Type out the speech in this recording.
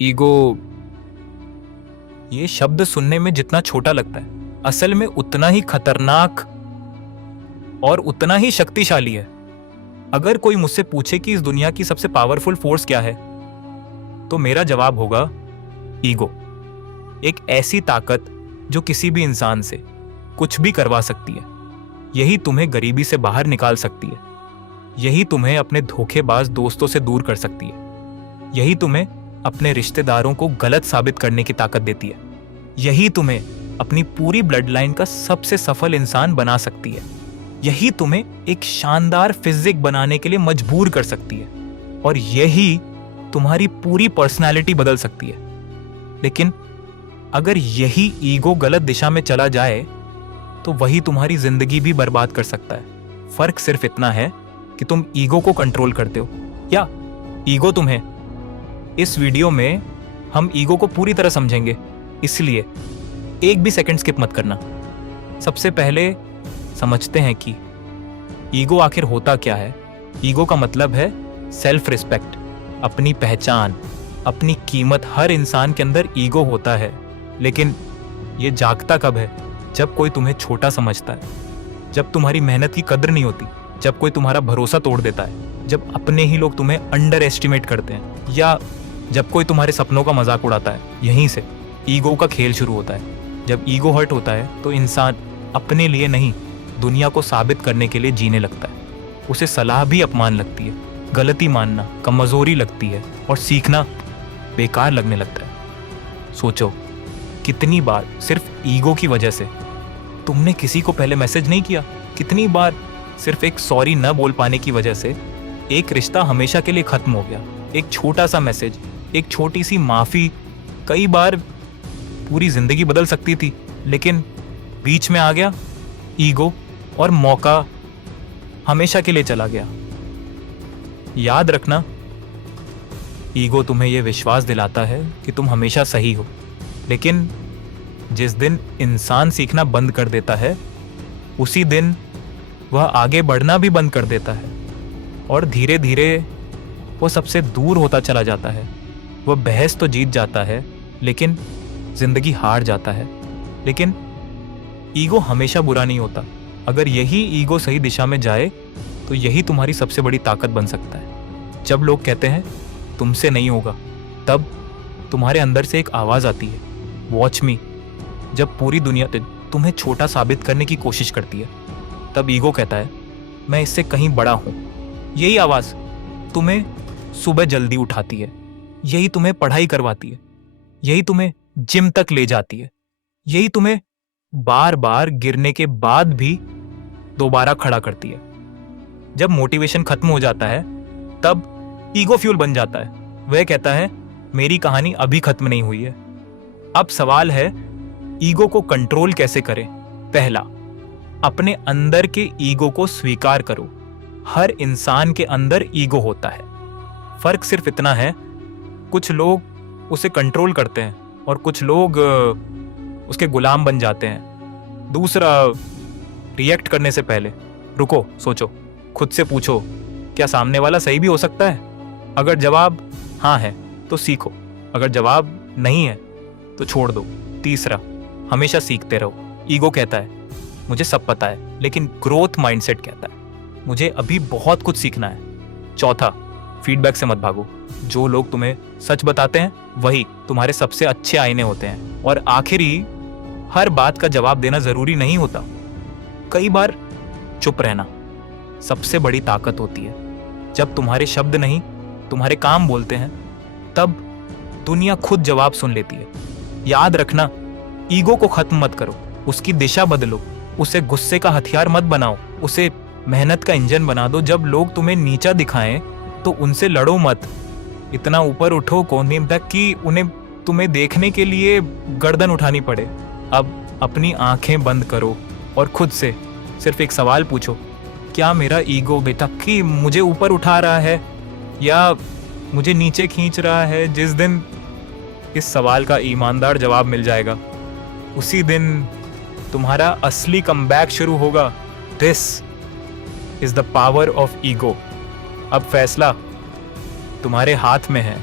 Ego, ये शब्द सुनने में जितना छोटा लगता है असल में उतना ही खतरनाक और उतना ही शक्तिशाली है। अगर कोई मुझसे पूछे कि इस दुनिया की सबसे पावरफुल फोर्स क्या है, तो मेरा जवाब होगा ईगो। एक ऐसी ताकत जो किसी भी इंसान से कुछ भी करवा सकती है। यही तुम्हें गरीबी से बाहर निकाल सकती है। यही तुम्हें अपने धोखेबाज दोस्तों से दूर कर सकती है। यही तुम्हें अपने रिश्तेदारों को गलत साबित करने की ताकत देती है। यही तुम्हें अपनी पूरी ब्लड लाइन का सबसे सफल इंसान बना सकती है। यही तुम्हें एक शानदार फिजिक बनाने के लिए मजबूर कर सकती है। और यही तुम्हारी पूरी पर्सनालिटी बदल सकती है। लेकिन अगर यही ईगो गलत दिशा में चला जाए तो वही तुम्हारी जिंदगी भी बर्बाद कर सकता है। फर्क सिर्फ इतना है कि तुम ईगो को कंट्रोल करते हो या ईगो तुम्हें। इस वीडियो में हम ईगो को पूरी तरह समझेंगे, इसलिए एक भी सेकंड स्किप मत करना। सबसे पहले समझते हैं कि ईगो आखिर होता क्या है। ईगो का मतलब है सेल्फ रिस्पेक्ट, अपनी पहचान, अपनी कीमत। हर इंसान के अंदर ईगो होता है, लेकिन ये जागता कब है? जब कोई तुम्हें छोटा समझता है, जब तुम्हारी मेहनत की कदर नहीं होती, जब कोई तुम्हारा भरोसा तोड़ देता है, जब अपने ही लोग तुम्हें अंडर एस्टिमेट करते हैं, या जब कोई तुम्हारे सपनों का मजाक उड़ाता है। यहीं से ईगो का खेल शुरू होता है। जब ईगो हर्ट होता है तो इंसान अपने लिए नहीं, दुनिया को साबित करने के लिए जीने लगता है। उसे सलाह भी अपमान लगती है, गलती मानना कमजोरी लगती है, और सीखना बेकार लगने लगता है। सोचो, कितनी बार सिर्फ ईगो की वजह से तुमने किसी को पहले मैसेज नहीं किया? कितनी बार सिर्फ एक सॉरी न बोल पाने की वजह से एक रिश्ता हमेशा के लिए खत्म हो गया? एक छोटा सा मैसेज, एक छोटी सी माफी कई बार पूरी जिंदगी बदल सकती थी, लेकिन बीच में आ गया ईगो और मौका हमेशा के लिए चला गया। याद रखना, ईगो तुम्हें यह विश्वास दिलाता है कि तुम हमेशा सही हो, लेकिन जिस दिन इंसान सीखना बंद कर देता है, उसी दिन वह आगे बढ़ना भी बंद कर देता है, और धीरे धीरे वो सबसे दूर होता चला जाता है। वह बहस तो जीत जाता है, लेकिन जिंदगी हार जाता है। लेकिन ईगो हमेशा बुरा नहीं होता। अगर यही ईगो सही दिशा में जाए तो यही तुम्हारी सबसे बड़ी ताकत बन सकता है। जब लोग कहते हैं तुमसे नहीं होगा, तब तुम्हारे अंदर से एक आवाज़ आती है, वॉच मी। जब पूरी दुनिया तुम्हें छोटा साबित करने की कोशिश करती है, तब ईगो कहता है मैं इससे कहीं बड़ा हूँ। यही आवाज़ तुम्हें सुबह जल्दी उठाती है, यही तुम्हें पढ़ाई करवाती है, यही तुम्हें जिम तक ले जाती है, यही तुम्हें बार बार गिरने के बाद भी दोबारा खड़ा करती है। जब मोटिवेशन खत्म हो जाता है, तब ईगो फ्यूल बन जाता है। वह कहता है मेरी कहानी अभी खत्म नहीं हुई है। अब सवाल है ईगो को कंट्रोल कैसे करें। पहला, अपने अंदर के ईगो को स्वीकार करो। हर इंसान के अंदर ईगो होता है। फर्क सिर्फ इतना है, कुछ लोग उसे कंट्रोल करते हैं और कुछ लोग उसके गुलाम बन जाते हैं। दूसरा, रिएक्ट करने से पहले रुको, सोचो, खुद से पूछो क्या सामने वाला सही भी हो सकता है? अगर जवाब हाँ है तो सीखो, अगर जवाब नहीं है तो छोड़ दो। तीसरा, हमेशा सीखते रहो। ईगो कहता है मुझे सब पता है, लेकिन ग्रोथ माइंडसेट कहता है मुझे अभी बहुत कुछ सीखना है। चौथा, फीडबैक से मत भागो। जो लोग तुम्हें सच बताते हैं वही तुम्हारे सबसे अच्छे आईने होते हैं। और आखिरी, हर बात का जवाब देना जरूरी नहीं होता। कई बार चुप रहना सबसे बड़ी ताकत होती है। जब तुम्हारे शब्द नहीं, तुम्हारे काम बोलते हैं, तब दुनिया खुद जवाब सुन लेती है। याद रखना, ईगो को खत्म मत करो, उसकी दिशा बदलो। उसे गुस्से का हथियार मत बनाओ, उसे मेहनत का इंजन बना दो। जब लोग तुम्हें नीचा दिखाएं तो उनसे लड़ो मत। इतना ऊपर उठो कोने तक कि उन्हें तुम्हें देखने के लिए गर्दन उठानी पड़े। अब अपनी आंखें बंद करो और खुद से सिर्फ एक सवाल पूछो, क्या मेरा ईगो बेतक्की मुझे ऊपर उठा रहा है या मुझे नीचे खींच रहा है? जिस दिन इस सवाल का ईमानदार जवाब मिल जाएगा, उसी दिन तुम्हारा असली कमबैक शुरू होगा। This is the power of ego. अब फैसला तुम्हारे हाथ में है।